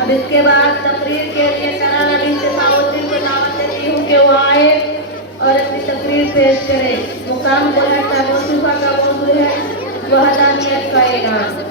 अब इसके बाद तकरीर के लिए सराना बिन्त साउद्दीन को दावत देती हूँ कि वो आए और अपनी तकरीर पेश करे। मुकाम बुलंद का मौसूफा का मौजू है वहदानियत का ऐलान।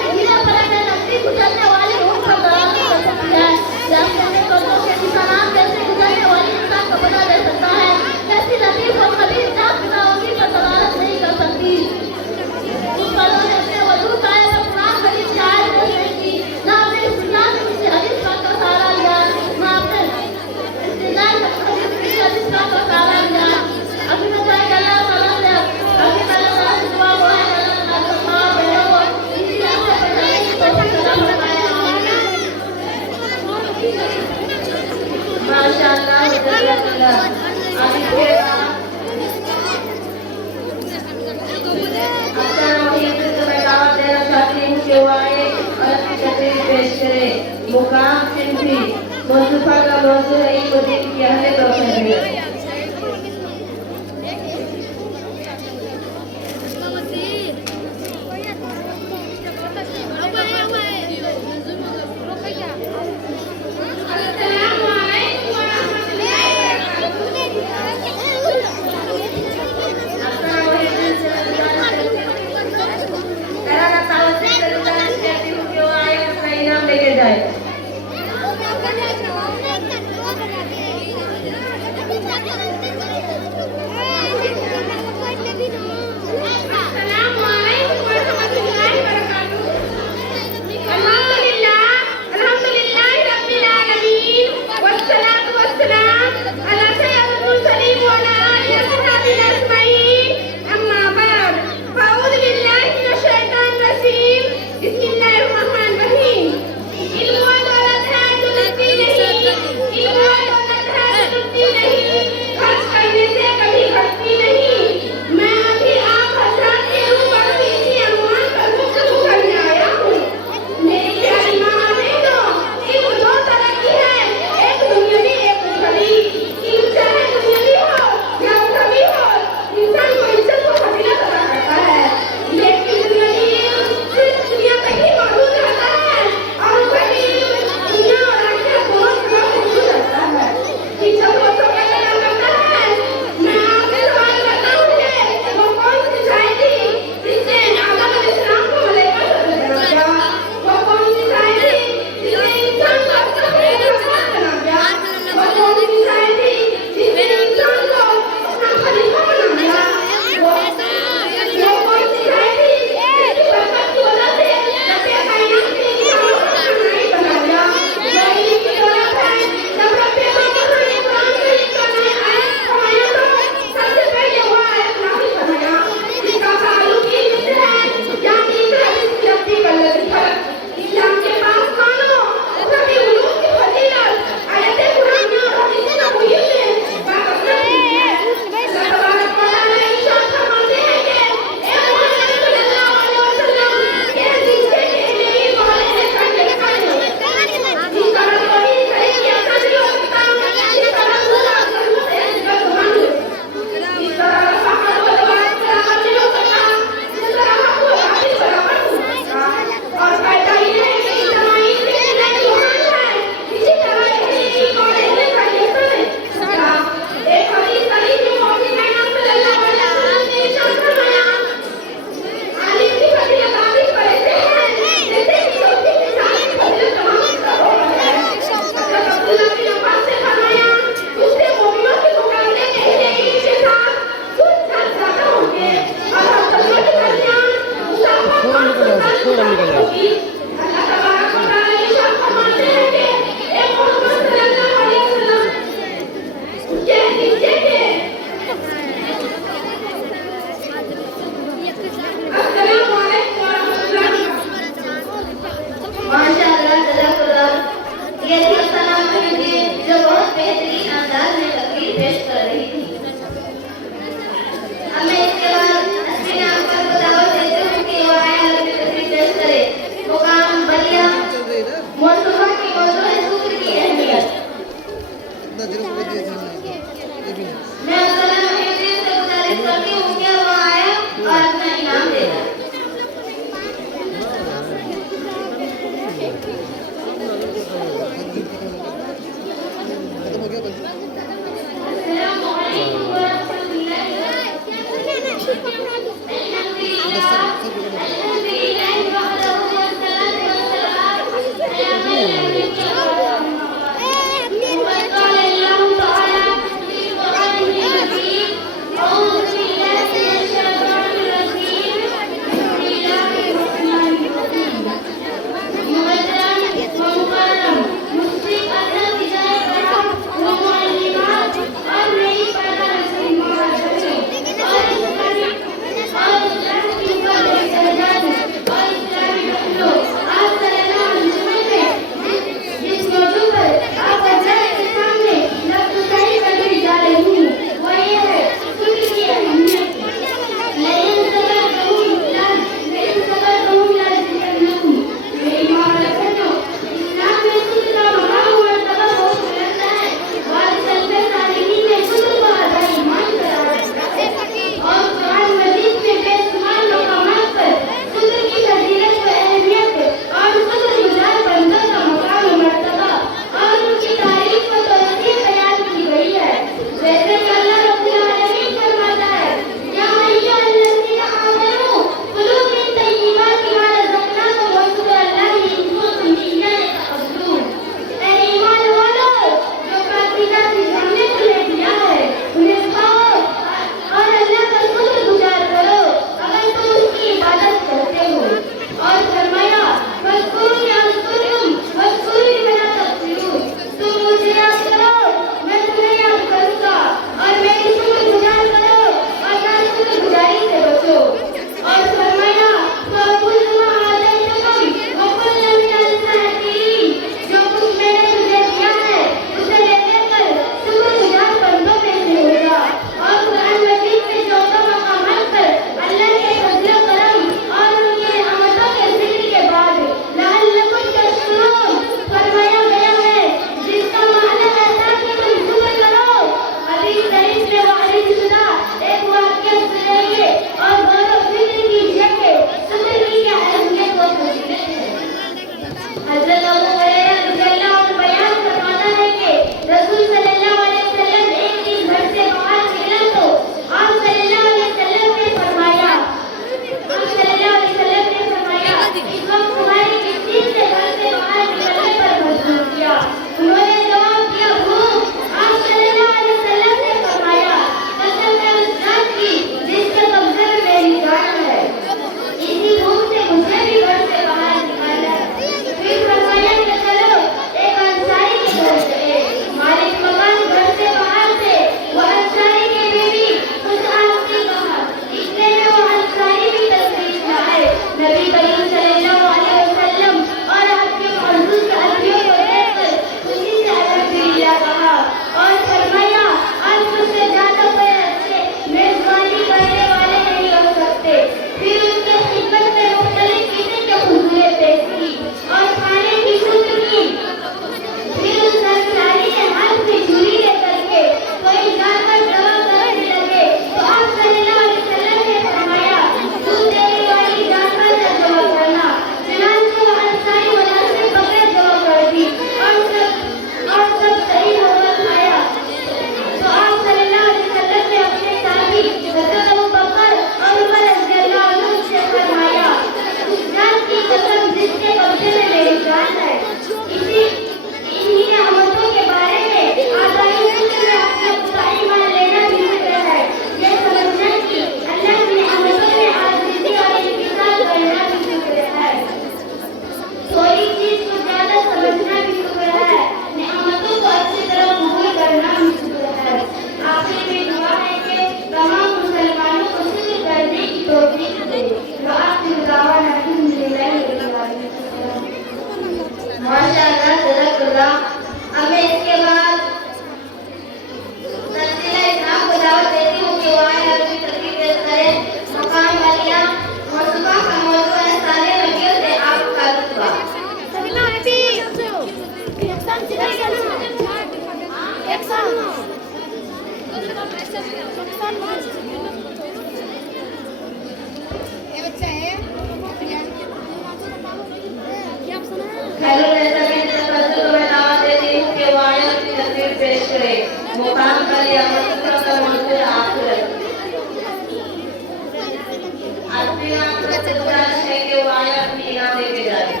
का गुजारिश है कि वो आए अपनी इनाम लेके जाए।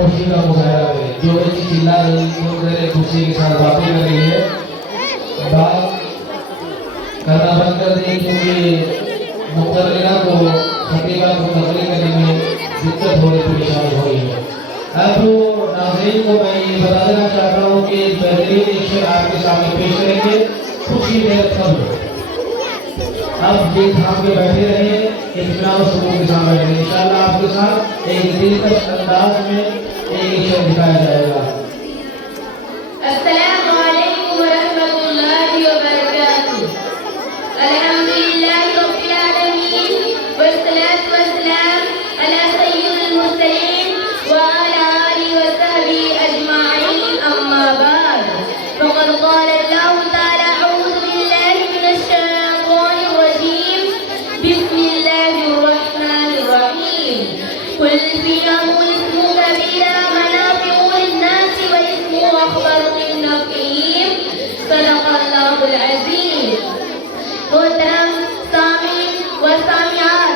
खुशी का मुजाहरा करें। जो बच्ची चिल्ला रही है खुशी के साथ बातें कर रही है, बात करना बंद कर दें, क्योंकि मुकर्रिरा को खतीबा को तकरीर करने में दिक्कत हो रही, परेशानी हो रही है। अब नाज़रीन को मैं ये बता देना चाहता हूँ कि बेहतरीन शेर आपके सामने पेश करेंगे कुछ ही देर कब। आप ये थाम के बैठे रहे, इत्मीनान और सुकून के साथ बैठे। इंशाअल्लाह आपके साथ एक दिलकश अंदाज में एक शेर दिखाया जाएगा। अस्सलामु अलैकुम वरहमतुल्लाहि वबरकातुहू। अल्हम्दुलिल्लाहि रब्बिल आलमीन वस्सलातु वस्सलाम अला सय्यिदिल मुरसलीन व अला आलिहि व सहबिहि अजमाईन, अम्मा बाद। फ़क़द क़ाल अल्लाहु तआला अऊज़ु बिल्लाहि मिनश शैतानिर रजीम, बिस्मिल्लाहिर रहमानिर रहीम। कुल फियहुल इस्मु कबीरा मनाफ़िउ लिन्नासि व इस्मुहु अख़बरु मिन नफ़इहिम, सदक़ल्लाहुल अज़ीम। मोहतरम सामीन व सामियात,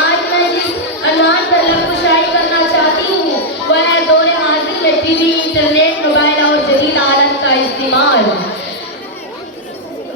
आज मैं जिस अनवान पर लफ्ज़ करना चाहती हूँ वह है दौरे हाज़िर में टीवी, इंटरनेट, मोबाइल और जदीद आलत का इस्तेमाल।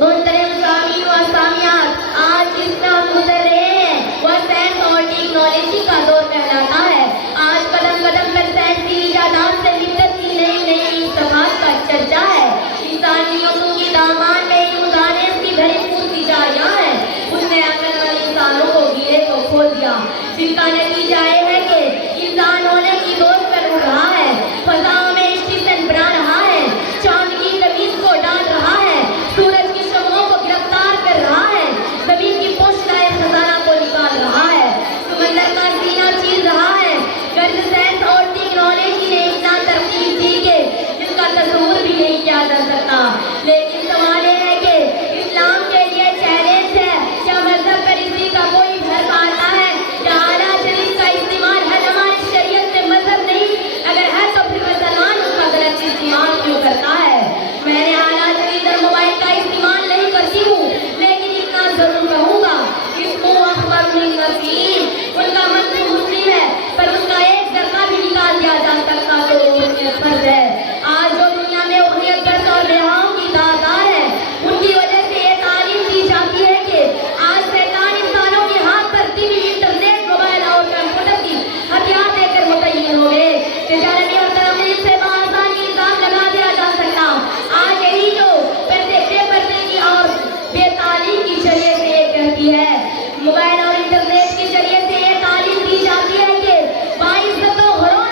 मोहतरम सामीन व सामियात, आज जिसमें हम गुजर रहे हैं वह साइंस और टेक्नोलॉजी का दौर कहलाता है। आज कदम कदम पर साइंसी इजादात से मिलत की नई नई इस्तफाद का चर्चा है। इंसानियतों की दामान में इम्काने की भरी पूरी जारियां है। उसने अकल वाले इंसानों को गिरे को खोल दिया, जिसका नतीजा यह है कि इंसान होने की दोस्त कर उड़ रहा है, फजाओं में स्टेशन बना रहा है, चांद की तमीज को डाल रहा है, सूरज की शमों को गिरफ्तार कर रहा है, जमीन की पोशिदाए खजाना को निकाल रहा है, समंदर का सीना चीर रहा है। गर्ज साइंस और टेक्नोलॉजी ने इतना तरक्की की कि जिसका तस्वुर भी नहीं किया जा सकता। लेकिन सवाल यह है कि इस्लाम के लिए चैलेंज है, क्या मजहब पर इसी का कोई फर्क आता है? क्या आला शरीफ का इस्तेमाल है हमारी शरीयत में मजहब नहीं? अगर है तो फिर मुसलमान उसका गलत इस्तेमाल क्यों करता है? मैंने आला शरीफ और मोबाइल का इस्तेमाल नहीं करती हूँ, लेकिन इतना जरूर कहूँगा, इसको अखबर मिन नफ़ीम, उनका मंत्र मुस्लिम है पर उसका एक जरका भी निकाल दिया जा सकता तो उनके फर्ज है। आज जो दुनिया में उखरियत गर्द और बेहाओं की तादाद है, उनकी वजह से ये तालीम दी जाती है कि आज शैतान इंसानों के हाथ पर टीवी, इंटरनेट, मोबाइल और कंप्यूटर की हथियार देकर मुतय्यन हो गए। तिजारती और तरमीम से बासानी इल्जाम लगा दिया जा सकता। आज यही जो बेपर्दे की और बेतालीम की जरिए से ये कहती है, मोबाइल और इंटरनेट के जरिए से ये तालीम दी जाती है कि बाइज्जतो घरों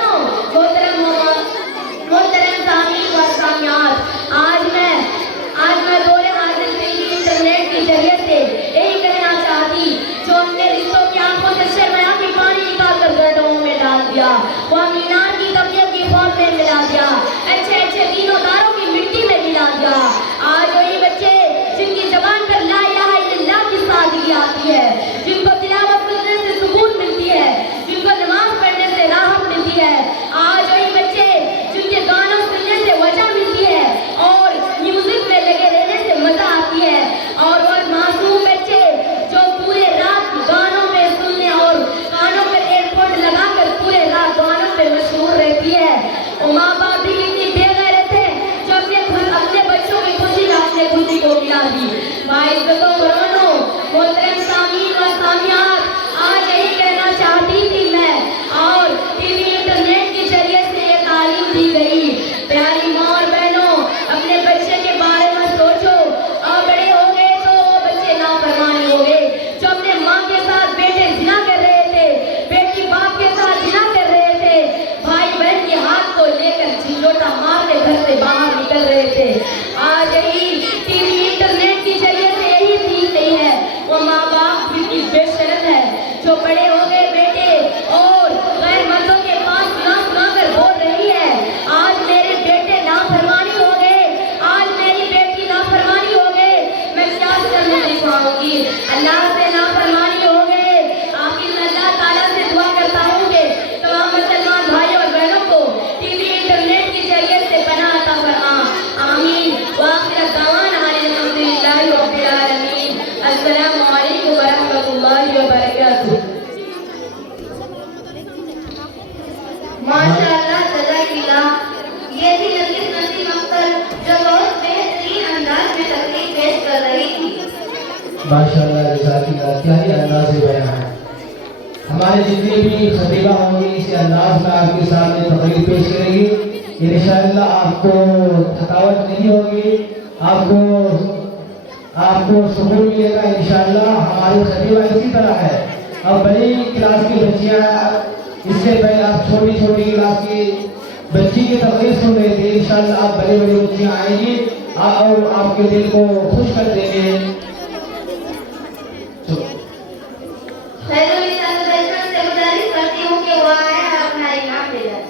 मोहतरम सामीन व सामियात, आज मैं दौरे हाजिर टीवी, इंटरनेट के जरिए से यही कहना चाहती, जो हमने रिश्तों की आंखों से शर्माया कि पानी निकाल कर गड्ढों में डाल दिया, वह मीनार की तबीयत की फौज में मिला दिया, अच्छे अच्छे दीनोदारों की मिट्टी में मिला दिया। आज वही बच्चे जिनकी जबान पर ला इलाहा इल्लल्लाह की सादगी आती है, जिनको तिलावत करने से सुकून मिलती है, जिनको नमाज पढ़ने से राहत मिलती है, आज वही बच्चे जिनके गानों सुनने से वजह मिलती है और म्यूजिक में लगे रहने से मजा आती है, और वह मासूम बच्चे जो पूरे रात गानों में सुनने और कानों पर एयरपोर्ट लगाकर पूरे रात गानों पे मशहूर रहती है। और माँ बाप भी कितनी बेगैरत है जो अपने बच्चों की खुशी में अपने खुशी को मिला दी। बाइज्जतों घरों मोहतरम सामीन व सामियात, आज यही कहना चाहती थी मैं, और टीवी, इंटरनेट के जरिए से ये तालीम दी गई। प्यारी माँ और बहनों, अपने बच्चे के बारे में सोचो, और बड़े हो गए तो वो बच्चे नाफरमान हो गए। जो अपने माँ के साथ बेटे जिना कर रहे थे, बेटी बाप के साथ जिना कर रहे थे, भाई बहन के हाथ को लेकर झिंझोटा मार के घर से बाहर निकल रहे थे, आज यही टीवी, इंटरनेट के जरिए से यही सीख गई है। वो माँ बाप कितनी बेशरम है जो बड़े हो गए बेटे और गैर मर्दों के पास सुना कर बोल रही है, आज मेरे बेटे नाफरमानी हो गए, आज मेरी बेटी नाफरमानी हो गए, मैं क्या करने दिखाऊंगी, अल्लाह से नाफरमानी हो गए। आखिर मैं अल्लाह ताला से दुआ करता हूँ कि तमाम मुसलमान भाई और बहनों को टीवी, इंटरनेट के जरिए से पनाह अता फरमा। आमीन। व आखिर दावाना अल्हम्दुलिल्लाहि रब्बिल आलमीन। अस्सलामु अलैकुम व रहमतुल्लाहि व बरकातुहू। माशाअल्लाह, जज़ाकिल्लाह। ये थी नरगिस नसीम अख्तर जो बहुत बेहतरीन अंदाज में तकरीर पेश कर रही थी। माशाअल्लाह, जज़ाकिल्लाह, क्या ही अंदाज़ बयान है। हमारे जितने भी खतीबा होंगे इसी अंदाज में आपके सामने तकरीर पेश करेंगे। इंशाअल्लाह आपको थकावट नहीं होगी, आपको आपको सुकून मिलेगा इंशाअल्लाह। हमारी खतीबा इसी तरह है। अब बड़ी क्लास की बच्चियां, इससे पहले आप छोटी छोटी क्लास की बच्ची की तकरीर सुन रहे थे, इंशाअल्लाह आप बड़ी बड़ी बच्चियां आएंगी और आपके दिल को खुश कर देंगे। खैरुल निसा दर्शन से गुजारिश करती हूँ कि वो आए और अपना इनाम ले जाए।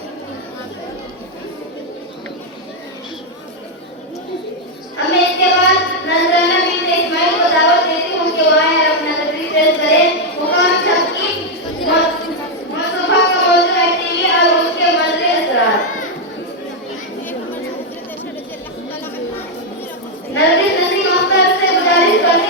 हमें इसके बाद नजराना बिन इस्माइल को दावत देती हूँ कि वो आए और अपना तकरीर पेश करें। मुकाम सबकी मसरूफा का मौजूद है टीवी और उसके मंजर असरार। नरगिस नसीम अख्तर से गुजारिश करती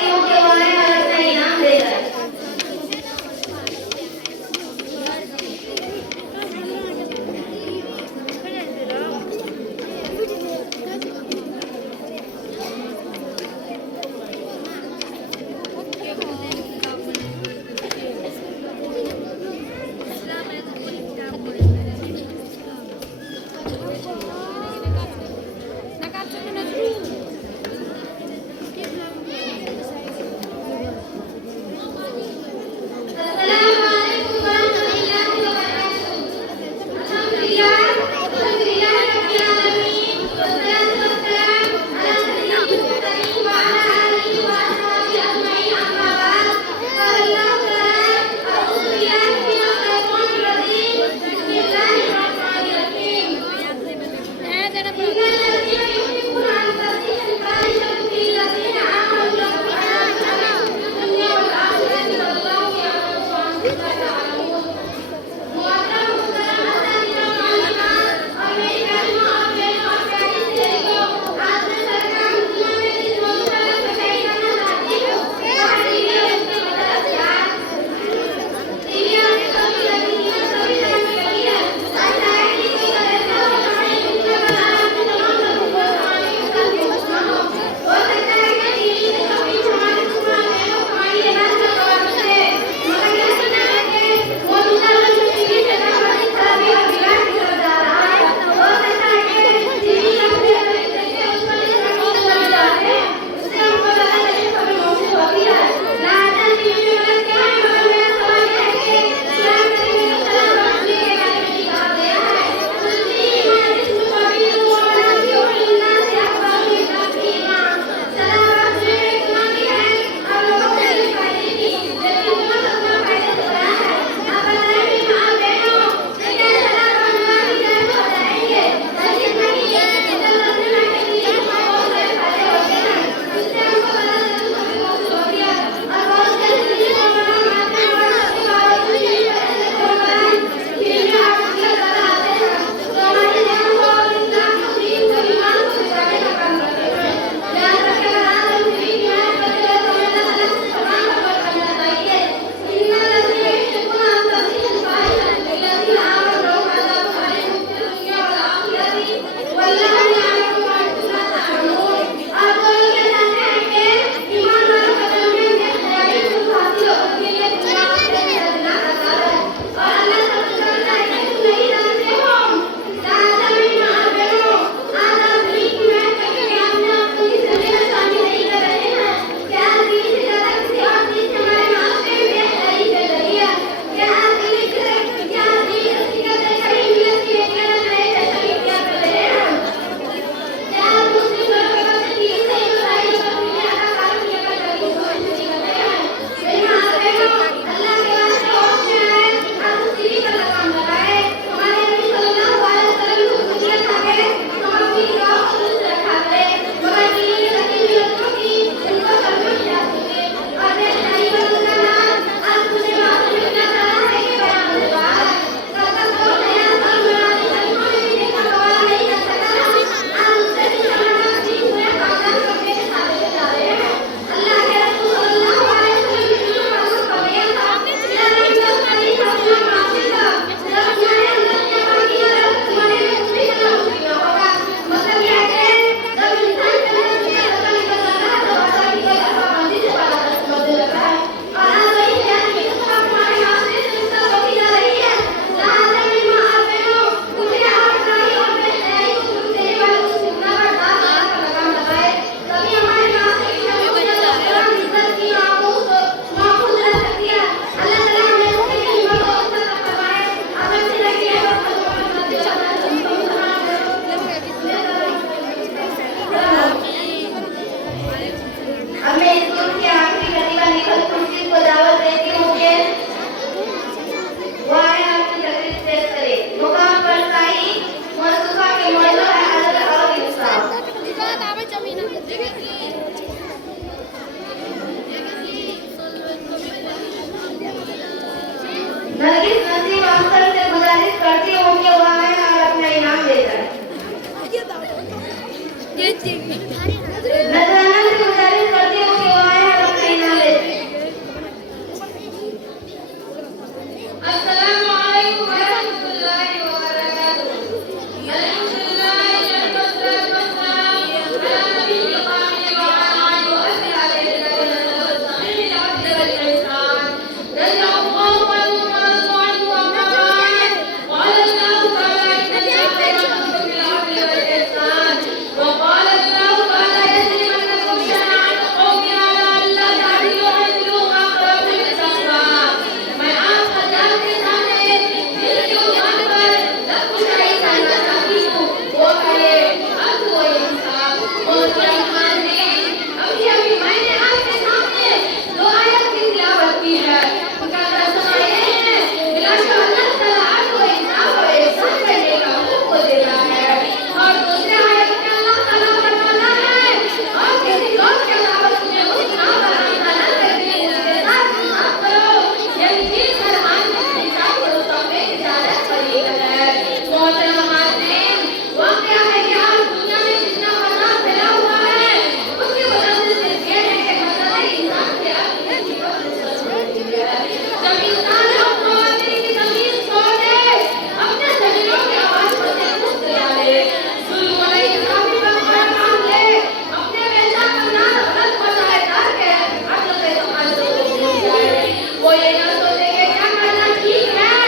वो ये ना सोचे कि क्या करना ठीक है,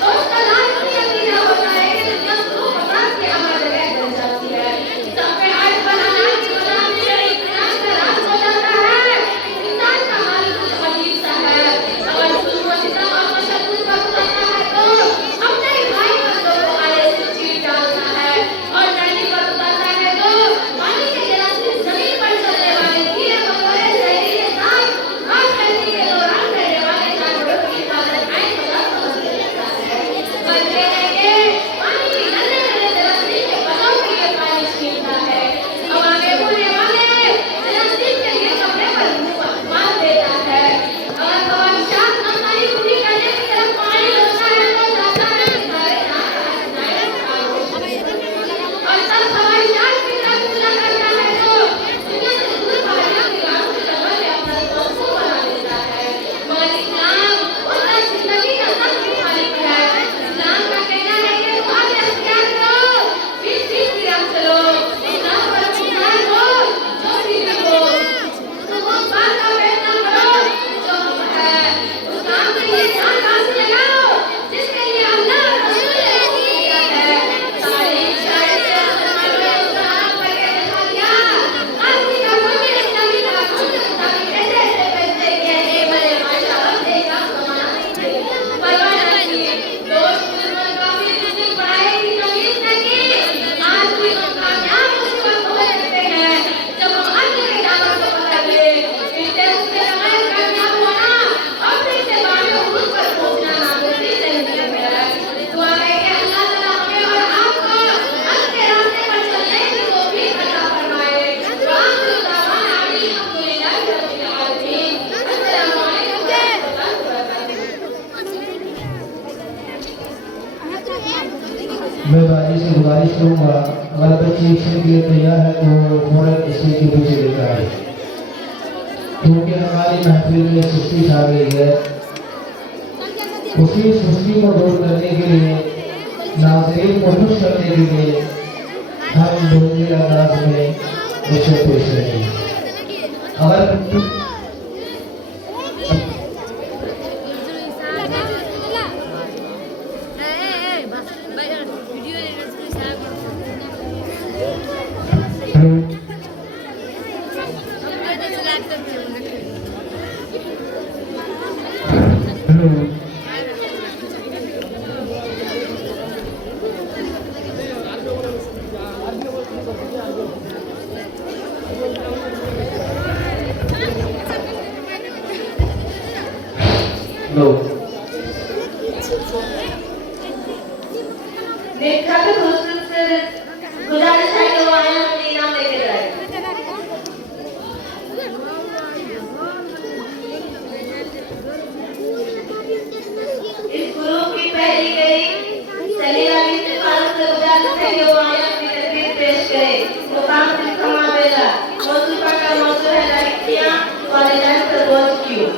तो उसका लास्ट में यकीन होता है कि जब वो पकड़ के हमारे जगह बन जाती है। सब पे आज बनाना की बना के इत्मीनान का राज हो जाता है। इंसान का हाल कुछ अजीब सा है। अगर जुल्म सितम और तशद्दुद का खुलासा है तो अपने भाई पर दो आए से चीर डालना है, और नैनी पर उतारना है तो पानी के गिलास से जमीन पर चलने वाले कीड़े मकोड़े जहरीले सांप और धरती के दौरान रहने वाले जानवरों की हिफाजत आइन मजाक समझ लेता है। बदले देंगे पानी की नन्हे नन्हे जलस्ती के पदों के लिए पानी छीनता है। अब आगे बढ़ने वाले जलस्ती के लिए कपड़े पर मुंह बांध देता है। अगर ख्वाहिशात अपनी पूरी करने की तरफ पानी होता है तो जाता है सारे नाक और सब ख्वाहिशात की तरफ खुला करता है तो दुनिया से दूर पहाड़ियों की राहों से जंगल में अपना दोस्त बना लेता है। मगर इस्लाम उसका जिंदगी का सबसे खालिक है। इस्लाम का कहना है कि तुम आगे अख्तियार करो, बीच बीच की राह चलो, इस्लाम पर मुनहर हो जो सीधी हो, तुम उस बात का फैसला करो जो हम है, उस काम के लिए जान बाजी लगाओ जिसके लिए अल्लाह और रसूल ने हुक्म दिया है। सारे इशारे से मुसलमानों ने उसका हाथ पकड़ के दिखा दिया। आदमी का मुझे इस्लामी कानून के मुताबिक ऐसे ऐसे फैसले किए कि भले माशा अब देखा कमाना नहीं परवाह नहीं की। दोस्त दुश्मन काफी बुजुर्ग पढ़ाई की तमीज न की। आज भी हम कामयाब उसी वक्त हो सकते हैं जब हम अन्य के दामन को पकड़ ले। इससे उसके बगैर कामयाब होना और फिर से बामे उरूज पर पहुंचना नामुमकिन नहीं है। दुआ है कि अल्लाह ताला हमें और आपको हक के रास्ते पर चलने की तौफीक अता फरमाए। वाखिर दावाना अनिल हम्दुलिल्लाहि रब्बिल आलमीन। अस्सलामु अलैकुम व रहमतुल्लाहि व बरकातुहू। मैं बाजी से गुजारिश करूँगा, अगर बच्चे एक्शन के लिए तैयार है तो फौरन स्टेज के पीछे लेकर आए, क्योंकि हमारी महफिल में सुस्ती छा गई है। उसी सुस्ती को दूर करने के लिए, नाज़रीन को खुश करने के लिए हम ढोंगी अंदाज में इसे पेश करेंगे। अगर निखात हुस्न से गुजारिश है कि वो आए अपने इनाम लेके जाए। इस ग्रुप की पहली गई सलीला बिन्त फारूक से गुजारिश है कि वो आए अपनी तकरीर पेश करे। मुकाम तिलकमा बेला मौजूद का मौजूद है लड़कियां वालिदैन पर बोझ क्यों।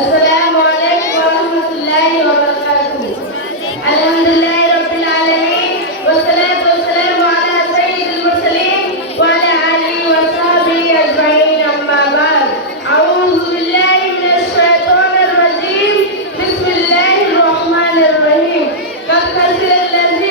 अस्सलामु अलैकुम व रहमतुल्लाहि व बरकातुहू। अल्हम्दुलिल्लाहि रब्बिल आलमीन वस्सलातु वस्सलामु अला सय्यिदिल मुरसलीन व अला आलिहि व सहबिहि अजमईन अम्मा बाद। अऊज़ु बिल्लाहि मिनश शैतानिर रजीम। बिस्मिल्लाहिर रहमानिर रहीम। कब खसिरल लज़ीना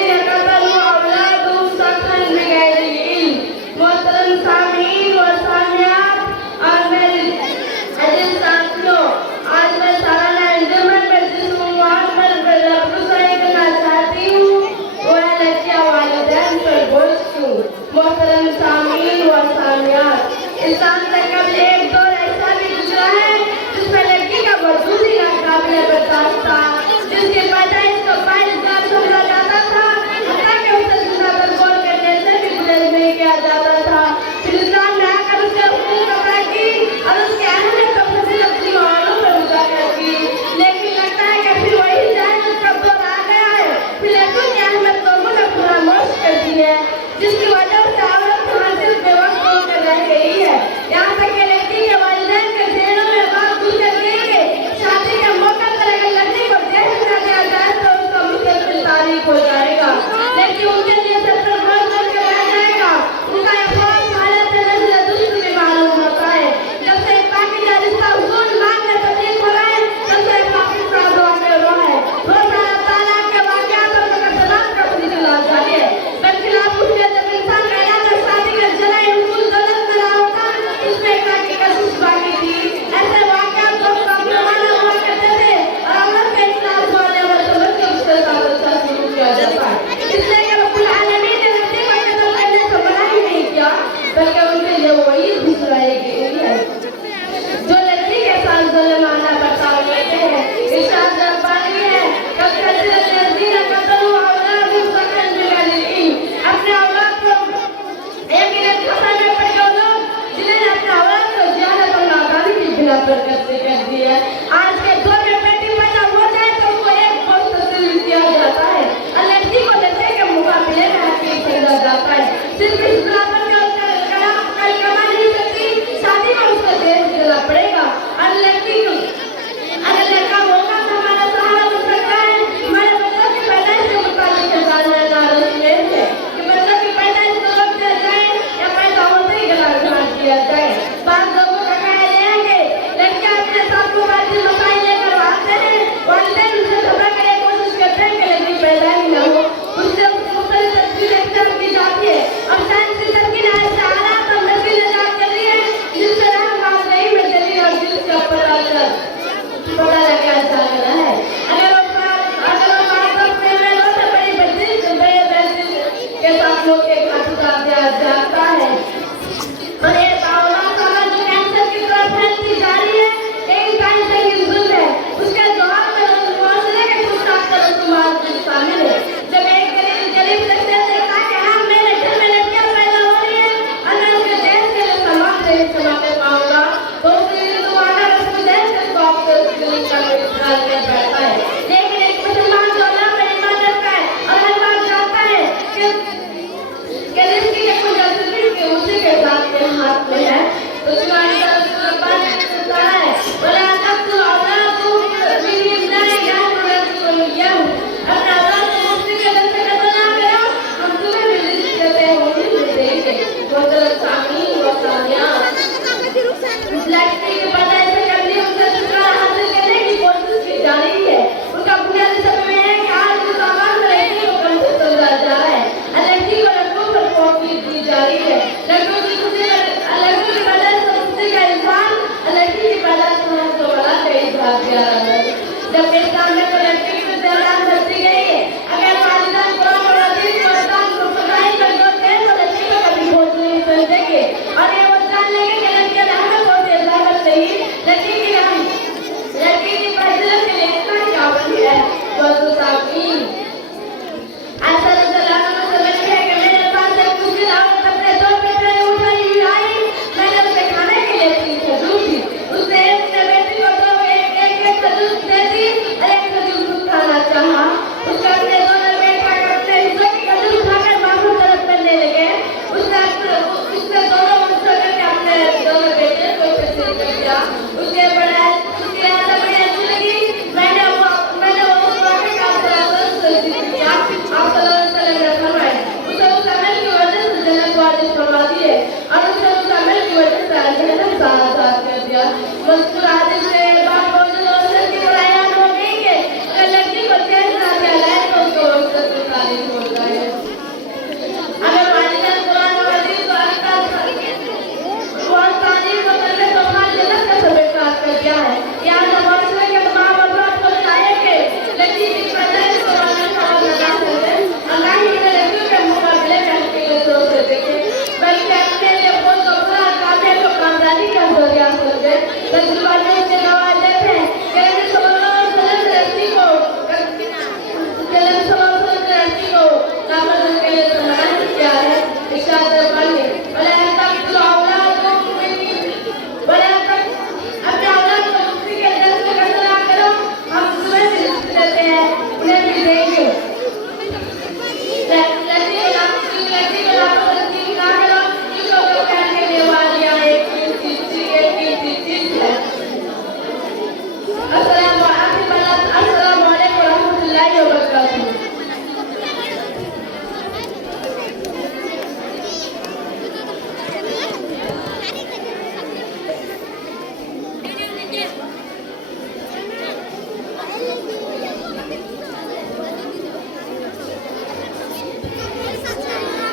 तारीख हो जाएगा, लेकिन उनके लिए 70 वर्ष करके रह जाएगा। उनका अफवाह मारे से नस्ल दुष्ट में मालूम होता है। जब से पाकिस्तान रिश्ता हुजूर मांगने तकलीफ हो रहा है, तब से पाकिस्तान रोने रो है। रोज अल्लाह ताला के वाक़यात और मुकद्दरात का सिलसिला जारी है। बरखिलाफ उसके जब इंसान कहना था शादी का जलाए हुजूर दौलत में रहा होता, उसमें काकी कशिश बाकी थी। ऐसे वाक़यात बहुत कामयाब हुआ करते थे और औरत के खिलाफ होने वाले तवज्जो से साबित शुरू किया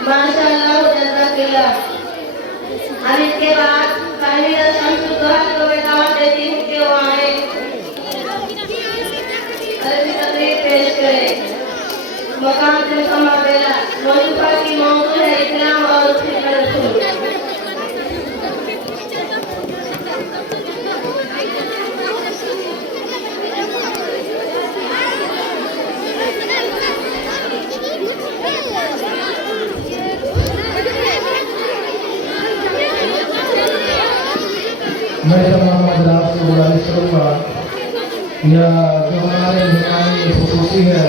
माशाअल्लाह जज़ाकल्लाह। अब इसके बाद पहली रस्म शुद्धात को मैं दावत देती हूँ कि वो आए और अपनी तकरीर पेश करें। मकाम से मुकम्मल बेला मौजूदा की मौजू है इस्लाम और उसके रसूल। मैं तमाम हजरात से गुजारिश करूँगा या जो हमारे मेहमानी खुसूसी है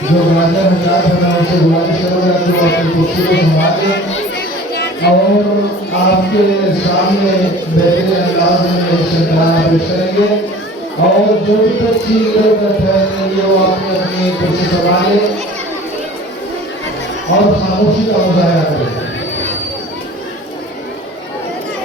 जो गाजर हजरात है मैं उनसे गुजारिश करूँगा कि वो अपनी कुर्सी को संभालें और आपके सामने बेहतरीन अंदाज में शर्कराना पेश करेंगे और जो भी बच्ची इधर उधर ठहरेंगे वो अपनी अपनी कुर्सी संभालें और खामोशी का मुजाहरा करें।